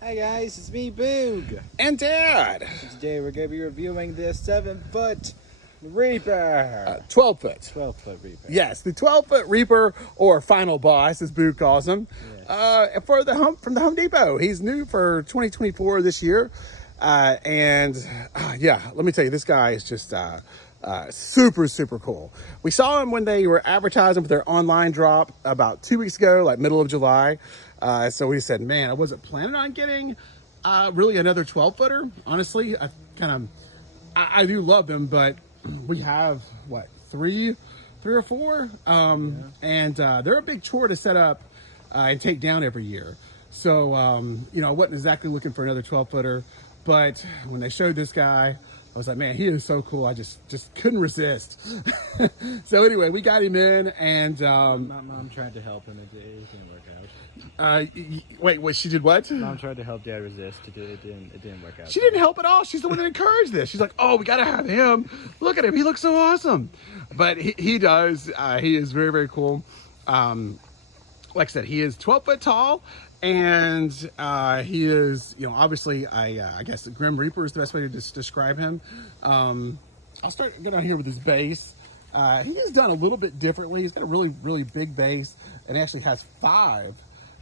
Hi guys, it's me, Boog. And Dad. Today we're going to be reviewing the 7-foot Reaper. 12 foot. 12-foot Reaper. Yes, the 12-foot Reaper, or Final Boss, as Boo calls him, Yes. from the Home Depot. He's new for 2024 this year. Yeah, let me tell you, this guy is just super, super cool. We saw him when they were advertising for their online drop about 2 weeks ago, like middle of July. So we said, man, I wasn't planning on getting really another 12-footer. Honestly, I do love them, but we have what three or four, and they're a big chore to set up and take down every year. So I wasn't exactly looking for another 12-footer, but when they showed this guy, I was like, man, he is so cool. I just couldn't resist. So anyway, we got him in, and Mom tried to help him. It didn't work out. wait, she did what? Mom tried to help Dad resist. It didn't work out. She didn't help at all. She's the one that encouraged this. She's like, oh, we got to have him. Look at him. He looks so awesome. But he does. He is very, very cool. Like I said, he is 12 foot tall. And he is, obviously, I guess the Grim Reaper is the best way to describe him. I'll go down here with his base. He is done a little bit differently. He's got a really, really big base and actually has 5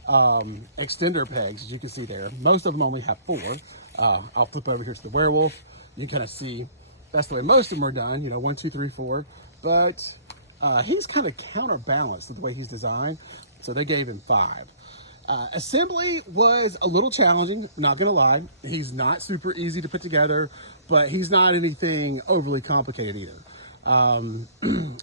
extender pegs, as you can see there. Most of them only have 4. I'll flip over here to the werewolf. You kind of see that's the way most of them are done, 1, 2, 3, 4. But he's kind of counterbalanced with the way he's designed, so they gave him 5. Assembly was a little challenging, not gonna lie. He's not super easy to put together, but he's not anything overly complicated either.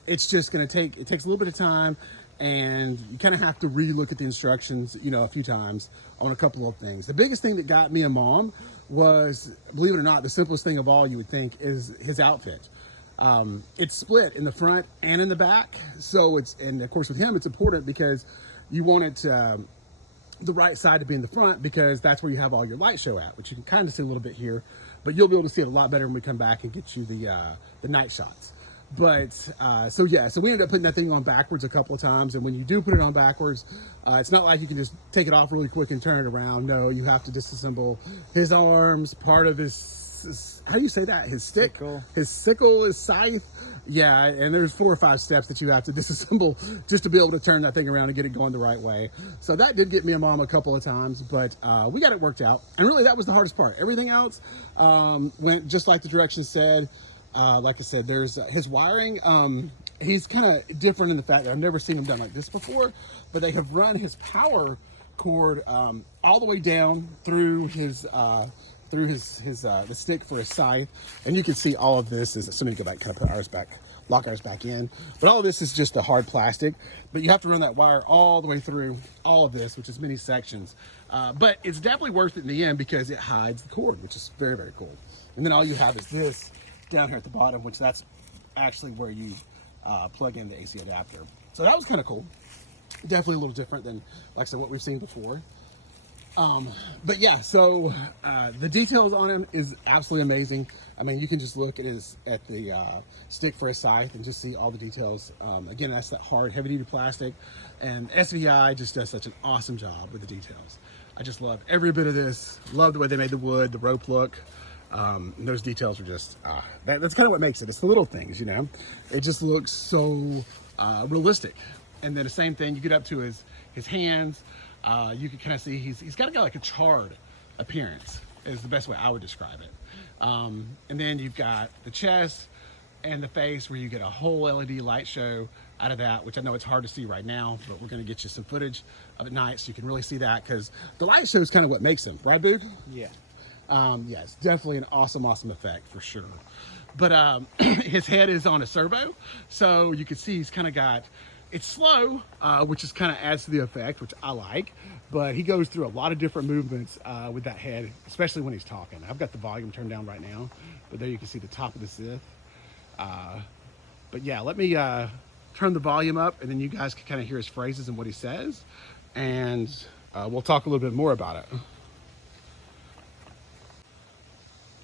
It's just gonna it takes a little bit of time, and you kind of have to re-look at the instructions, a few times on a couple of things. The biggest thing that got me and Mom was, believe it or not, the simplest thing of all you would think is his outfit. It's split in the front and in the back, and of course with him it's important because you want it the right side to be in the front, because that's where you have all your light show at, which you can kind of see a little bit here, but you'll be able to see it a lot better when we come back and get you the night shots. But so we ended up putting that thing on backwards a couple of times, and when you do put it on backwards, it's not like you can just take it off really quick and turn it around. No, you have to disassemble his arms, part of his how do you say that? His stick, his sickle, his scythe. Yeah, and there's 4 or 5 steps that you have to disassemble just to be able to turn that thing around and get it going the right way. So that did get me and Mom a couple of times, but we got it worked out. And really, that was the hardest part. Everything else went just like the directions said. Like I said, there's his wiring. He's kind of different in the fact that I've never seen him done like this before, but they have run his power cord all the way down through the stick for his scythe, and you can see all of this is, so let me go back, kind of put ours back, lock ours back in, but all of this is just the hard plastic, but you have to run that wire all the way through all of this, which is many sections, but it's definitely worth it in the end because it hides the cord, which is very, very cool. And then all you have is this down here at the bottom, which that's actually where you plug in the AC adapter. So that was kind of cool. Definitely a little different than, like I said, what we've seen before. But yeah, so the details on him is absolutely amazing. I mean, you can just look at the stick for his scythe and just see all the details. Again, that's that hard, heavy-duty plastic, and SVI just does such an awesome job with the details. I just love every bit of this. Love the way they made the wood, the rope look. Those details are just that's kind of what makes it. It's the little things, It just looks so realistic. And then the same thing, you get up to his hands. You can kind of see he's got like a charred appearance is the best way I would describe it. And then you've got the chest and the face where you get a whole LED light show out of that, which I know it's hard to see right now, but we're going to get you some footage of at night so you can really see that, because the light show is kind of what makes him, right, Boog? Yeah. Yeah, it's definitely an awesome effect for sure. But his head is on a servo, so you can see he's kind of got, it's slow, which just kind of adds to the effect, which I like, but he goes through a lot of different movements with that head, especially when he's talking. I've got the volume turned down right now, but there you can see the top of the Sith. But yeah, let me turn the volume up, and then you guys can kind of hear his phrases and what he says, and we'll talk a little bit more about it.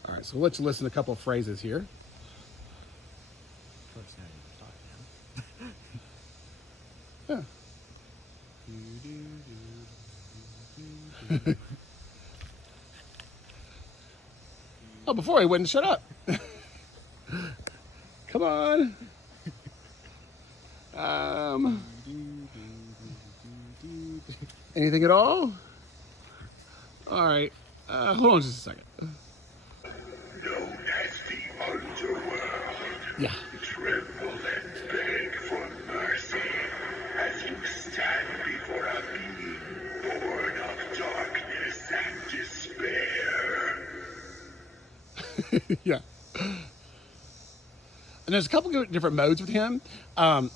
All right, so let's listen to a couple of phrases here. Oh, before he wouldn't shut up. Come on. Anything at all? All right. Hold on just a second. Known as the underworld. Yeah. Tremble and beg for mercy as you stand before a being born of darkness and despair. Yeah. And there's a couple of different modes with him.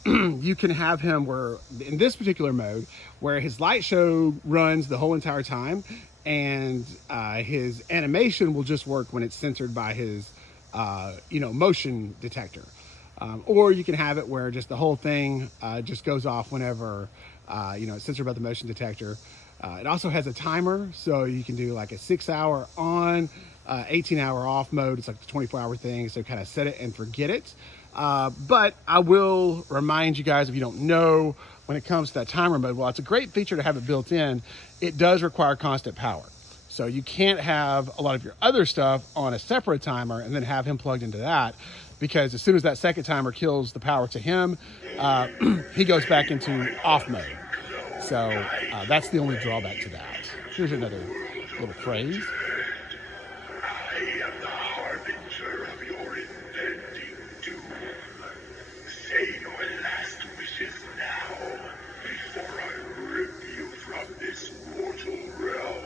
You can have him where, in this particular mode, where his light show runs the whole entire time, and his animation will just work when it's censored by his, motion detector. Or you can have it where just the whole thing just goes off whenever, it's censored by the motion detector. It also has a timer, so you can do like a 6-hour on, 18-hour off mode. It's like the 24-hour thing, so kind of set it and forget it. But I will remind you guys, if you don't know, when it comes to that timer mode, well, it's a great feature to have it built in. It does require constant power. So you can't have a lot of your other stuff on a separate timer and then have him plugged into that, because as soon as that second timer kills the power to him, he goes back into off mode. So that's the only drawback to that. Here's another little phrase. I am the harbinger of your impending doom. Say your last wishes now, before I rip you from this mortal realm.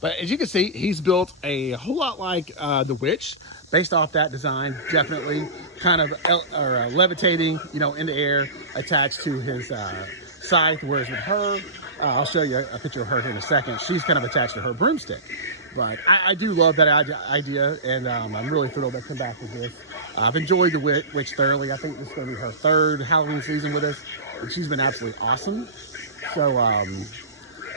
But as you can see, he's built a whole lot like the Witch, based off that design. Definitely kind of levitating, in the air, attached to his scythe. Whereas with her, I'll show you a picture of her here in a second. She's kind of attached to her broomstick. But I do love that idea, and I'm really thrilled to come back with this. I've enjoyed the Witch thoroughly. I think this is going to be her third Halloween season with us, and she's been absolutely awesome. So,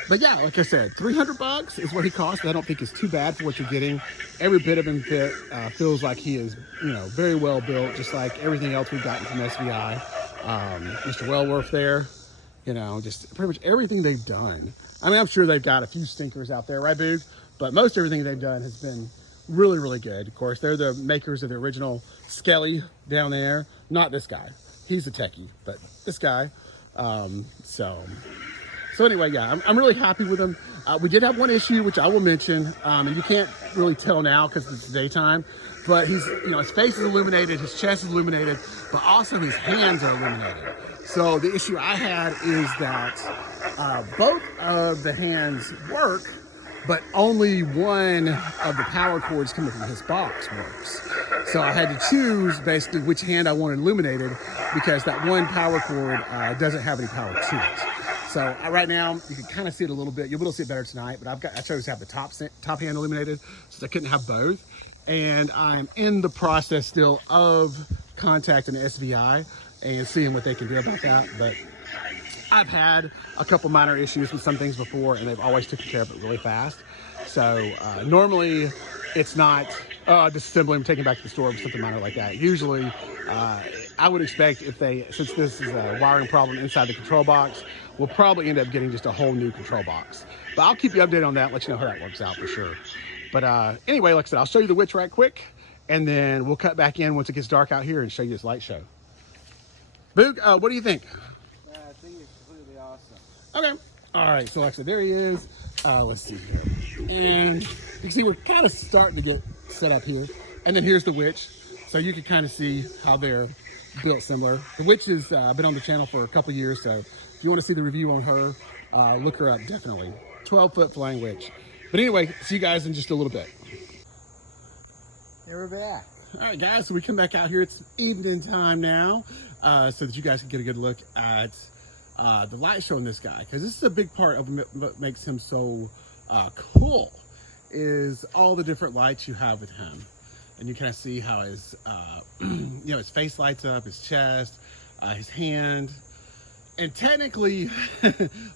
but yeah, like I said, $300 is what he costs. I don't think it's too bad for what you're getting. Every bit of him feels like he is, very well built, just like everything else we've gotten from SVI. Mr. Wellworth there, just pretty much everything they've done. I mean, I'm sure they've got a few stinkers out there, right, Boog? But most everything they've done has been really, really good. Of course, they're the makers of the original Skelly down there. Not this guy. He's a techie, but this guy. So anyway, yeah, I'm really happy with them. We did have one issue, which I will mention, and you can't really tell now because it's daytime, but he's, his face is illuminated, his chest is illuminated, but also his hands are illuminated. So the issue I had is that both of the hands work, but only one of the power cords coming from his box works. So I had to choose basically which hand I wanted illuminated, because that one power cord doesn't have any power to it. So right now, you can kind of see it a little bit. You'll be able to see it better tonight, but I chose to have the top hand illuminated, since I couldn't have both. And I'm in the process still of contacting SVI and seeing what they can do about that. But I've had a couple minor issues with some things before, and they've always taken care of it really fast. So normally it's not disassembling, taking it back to the store or something minor like that. Usually I would expect, since this is a wiring problem inside the control box, we'll probably end up getting just a whole new control box. But I'll keep you updated on that, let you know how that works out for sure. But anyway, like I said, I'll show you the Witch right quick, and then we'll cut back in once it gets dark out here and show you this light show. Boog, what do you think? I think it's completely awesome. Okay. All right, so like I said, there he is. Let's see here. And you can see we're kind of starting to get set up here. And then here's the Witch. So you can kind of see how they're built similar. The Witch has been on the channel for a couple years, so if you want to see the review on her, look her up, definitely. 12-foot flying witch. But anyway, see you guys in just a little bit. Here we're back. All right, guys, so we come back out here. It's evening time now, so that you guys can get a good look at the light show in this guy, because this is a big part of what makes him so cool, is all the different lights you have with him. And you kind of see how his, his face lights up, his chest, his hand. And technically,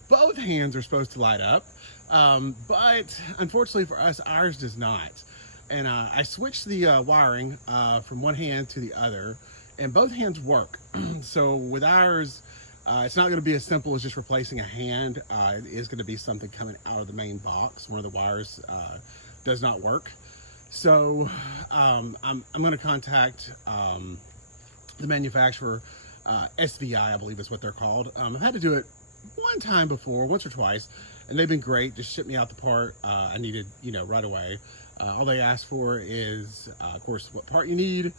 both hands are supposed to light up, but unfortunately for us, ours does not. And I switched the wiring from one hand to the other, and both hands work. So with ours, it's not going to be as simple as just replacing a hand. It is going to be something coming out of the main box. One of the wires does not work. So I'm going to contact the manufacturer, SVI, I believe is what they're called. I've had to do it one time before, once or twice, and they've been great. Just shipped me out the part I needed, right away. All they ask for is, of course, what part you need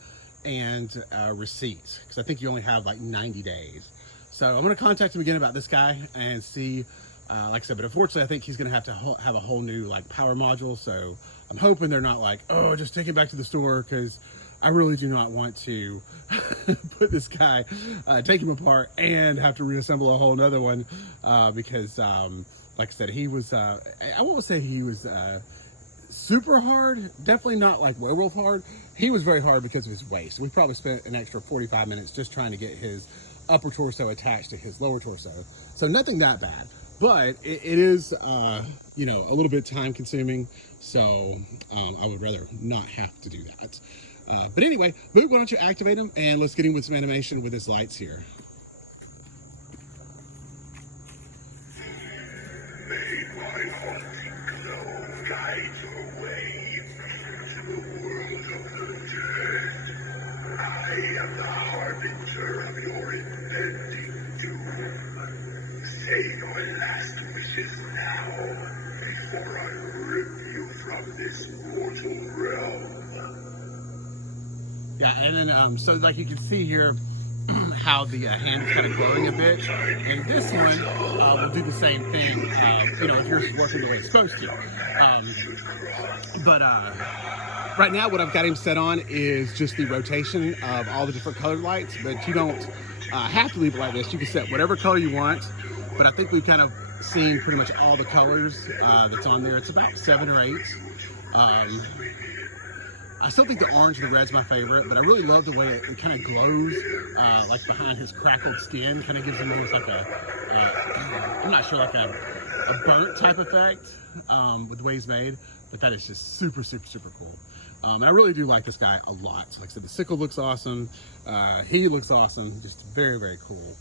and receipts, because I think you only have like 90 days. So I'm going to contact him again about this guy and see, like I said, but unfortunately I think he's going to have a whole new like power module. So I'm hoping they're not like, oh, just take it back to the store, because I really do not want to put this guy, take him apart and have to reassemble a whole nother one, because like I said, he was, I won't say he was super hard, definitely not like werewolf hard. He was very hard because of his waist. We probably spent an extra 45 minutes just trying to get his upper torso attached to his lower torso. So nothing that bad, but it is, a little bit time consuming. So I would rather not have to do that. But anyway, Boog, why don't you activate him and let's get him with some animation with his lights here. May my haunting glow guide your way to the world of the dead. I am the harbinger of your impending doom. Say your last wishes now, before I rip you from this mortal realm. Yeah, and then, so like you can see here, how the hand is kind of glowing a bit, and this one will do the same thing, if you're working the way it's supposed to. But right now what I've got him set on is just the rotation of all the different colored lights, but you don't have to leave it like this. You can set whatever color you want, but I think we've kind of seen pretty much all the colors that's on there. It's about 7 or 8. I still think the orange and the red's my favorite, but I really love the way it kind of glows, like behind his crackled skin. Kind of gives him almost like I'm not sure, like a burnt type effect with the way he's made, but that is just super, super, super cool. And I really do like this guy a lot. Like I said, the sickle looks awesome. He looks awesome. Just very, very cool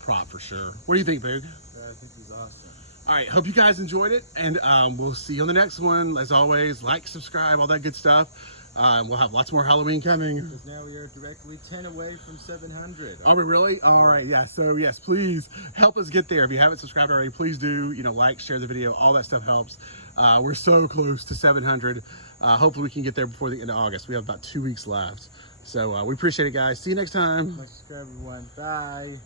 prop for sure. What do you think, Boog? I think he's awesome. All right, hope you guys enjoyed it, and we'll see you on the next one. As always, like, subscribe, all that good stuff. We'll have lots more Halloween coming. Because now we are directly 10 away from 700. Are we really? All right, yeah. So yes, please help us get there. If you haven't subscribed already, please do. Like, share the video. All that stuff helps. We're so close to 700. Hopefully we can get there before the end of August. We have about 2 weeks left. So we appreciate it, guys. See you next time. Much subscribe, everyone. Bye.